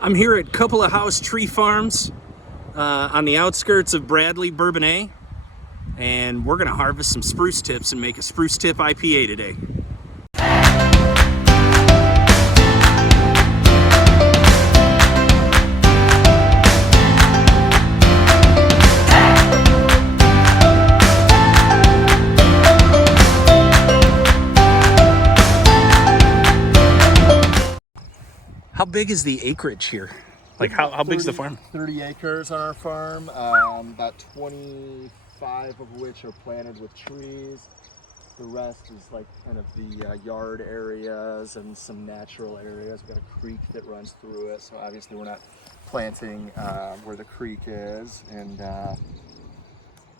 I'm here at Cupola House Tree Farms on the outskirts of Bradley, Bourbonnais, and we're gonna harvest some spruce tips and make a spruce tip IPA today. How big is the acreage here? Like how big's the farm? 30 acres on our farm, about 25 of which are planted with trees. The rest is like kind of the yard areas and some natural areas. We've got a creek that runs through it, so obviously we're not planting where the creek is. And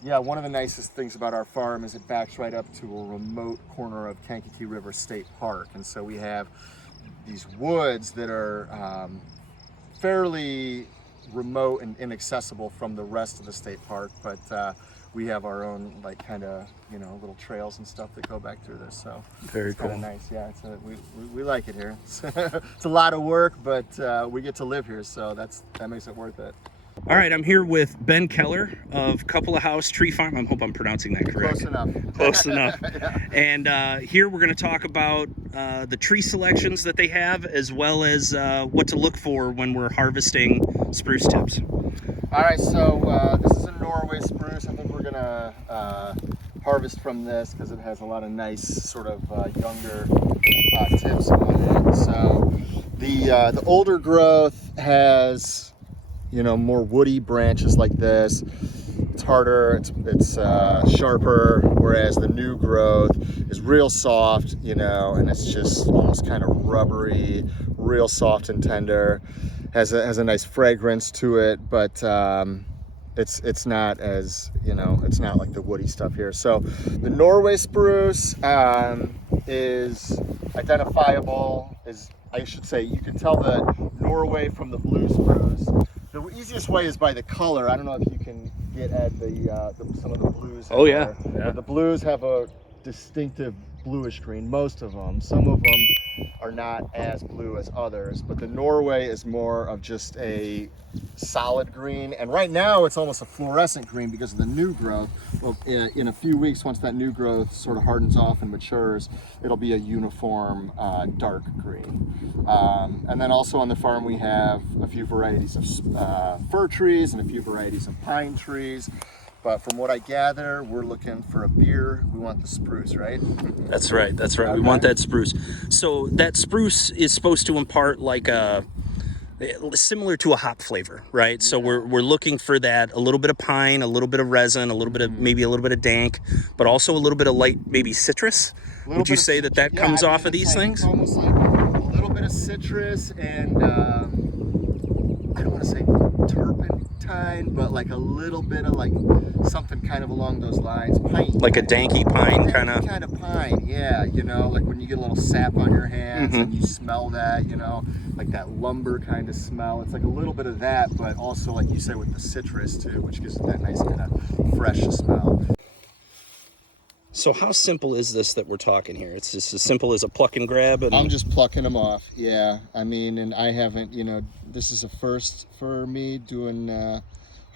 yeah, one of the nicest things about our farm is it backs right up to a remote corner of Kankakee River State Park. And so we have these woods that are fairly remote and inaccessible from the rest of the state park, but we have our own like kind of little trails and stuff that go back through this. So Very it's kind cool. of nice. Yeah, we like it here. It's a lot of work, but we get to live here, so that makes it worth it. All right, I'm here with Ben Keller of Cupola House Tree Farm. I hope I'm pronouncing that correct. Close enough. Close enough. Yeah. And here we're going to talk about the tree selections that they have, as well as what to look for when we're harvesting spruce tips. All right, so this is a Norway spruce. I think we're gonna harvest from this because it has a lot of nice sort of younger tips on it. So the older growth has more woody branches like this. It's harder, it's sharper, whereas the new growth is real soft, and it's just almost kind of rubbery, real soft and tender. Has a nice fragrance to it, but it's not as it's not like the woody stuff here. So the Norway spruce is identifiable. I should say, you can tell the Norway from the blue spruce. The easiest way is by the color. I don't know if you can get at some of the blues. Oh yeah. But the blues have a distinctive bluish green, most of them. Some of them are not as blue as others, but the Norway is more of just a solid green, and right now it's almost a fluorescent green because of the new growth. Well, in a few weeks, once that new growth sort of hardens off and matures, it'll be a uniform dark green. And then also on the farm we have a few varieties of fir trees and a few varieties of pine trees. But from what I gather, we're looking for a beer. We want the spruce, right? That's right. That's right. Okay. We want that spruce. So that spruce is supposed to impart like similar to a hop flavor, right? So we're looking for that, a little bit of pine, a little bit of resin, a little bit of maybe a little bit of dank, but also a little bit of light, maybe citrus. Would you say that comes off of these things? It's almost like a little bit of citrus and I don't want to say turpentine, but like a little bit of like something kind of along those lines. Pine. Like a danky pine kind of? Kind of pine, yeah. Like when you get a little sap on your hands and you smell that, like that lumber kind of smell. It's like a little bit of that, but also like you say with the citrus too, which gives it that nice kind of fresh smell. So how simple is this that we're talking here? It's just as simple as a pluck and grab? And I'm just plucking them off, yeah. I mean, and I haven't, this is a first for me doing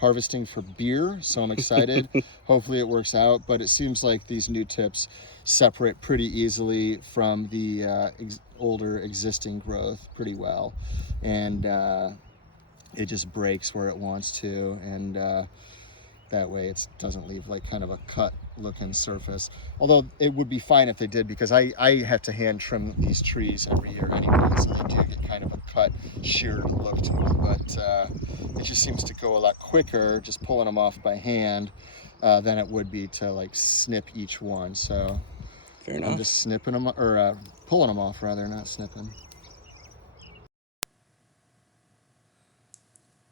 harvesting for beer, so I'm excited. Hopefully it works out, but it seems like these new tips separate pretty easily from the older existing growth pretty well. And it just breaks where it wants to, and that way it doesn't leave like kind of a cut looking surface. Although it would be fine if they did, because I have to hand trim these trees every year anyway, so they do get kind of a cut, sheared look to them. But it just seems to go a lot quicker just pulling them off by hand than it would be to like snip each one. So fair enough. I'm just snipping them, or pulling them off rather, not snipping.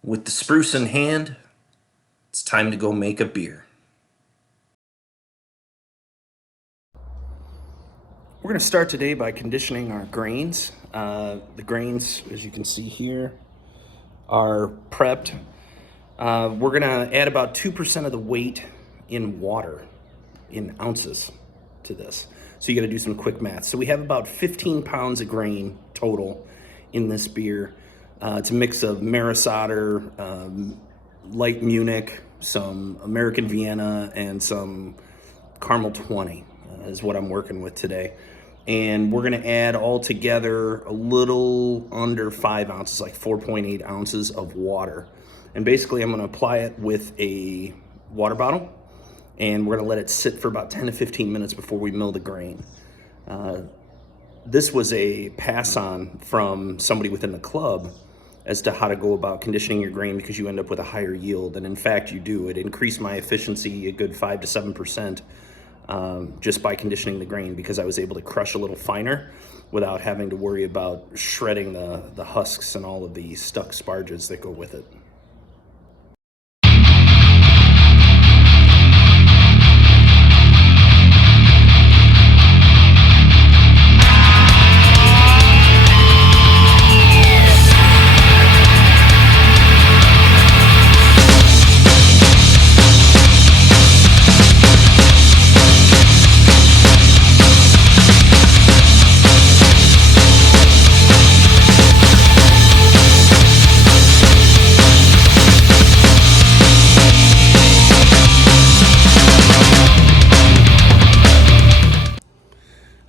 With the spruce in hand, it's time to go make a beer. We're going to start today by conditioning our grains. The grains, as you can see here, are prepped. We're going to add about 2% of the weight in water, in ounces, to this. So you got to do some quick math. So we have about 15 pounds of grain total in this beer. It's a mix of Maris Otter, light Munich, some American Vienna, and some Caramel 20 is what I'm working with today. And we're gonna add all together a little under 5 ounces, like 4.8 ounces of water. And basically I'm gonna apply it with a water bottle, and we're gonna let it sit for about 10 to 15 minutes before we mill the grain. This was a pass on from somebody within the club as to how to go about conditioning your grain, because you end up with a higher yield. And in fact, you do. It increased my efficiency a good 5 to 7% just by conditioning the grain, because I was able to crush a little finer without having to worry about shredding the husks and all of the stuck sparges that go with it.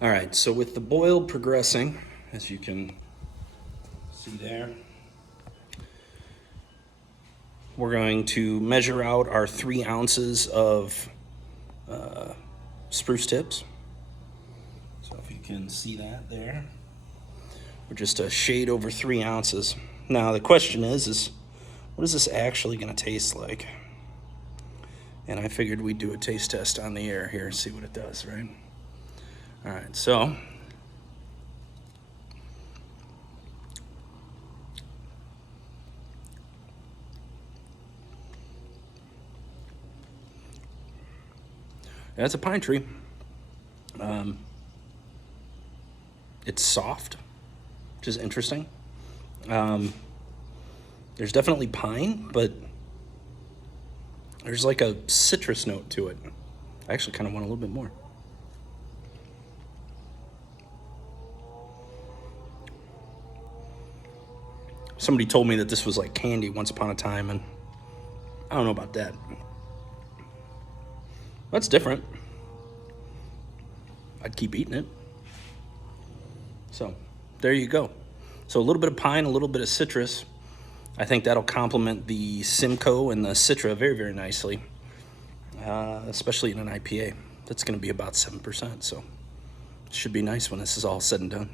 All right, so with the boil progressing, as you can see there, we're going to measure out our 3 ounces of spruce tips. So if you can see that there, we're just a shade over 3 ounces. Now the question is what is this actually gonna taste like? And I figured we'd do a taste test on the air here and see what it does, right? All right, so that's a pine tree. It's soft, which is interesting. There's definitely pine, but there's like a citrus note to it. I actually kind of want a little bit more. Somebody told me that this was like candy once upon a time, and I don't know about that. That's different. I'd keep eating it. So there you go. So a little bit of pine, a little bit of citrus. I think that'll complement the Simcoe and the Citra very, very nicely, especially in an IPA. That's going to be about 7%, so it should be nice when this is all said and done.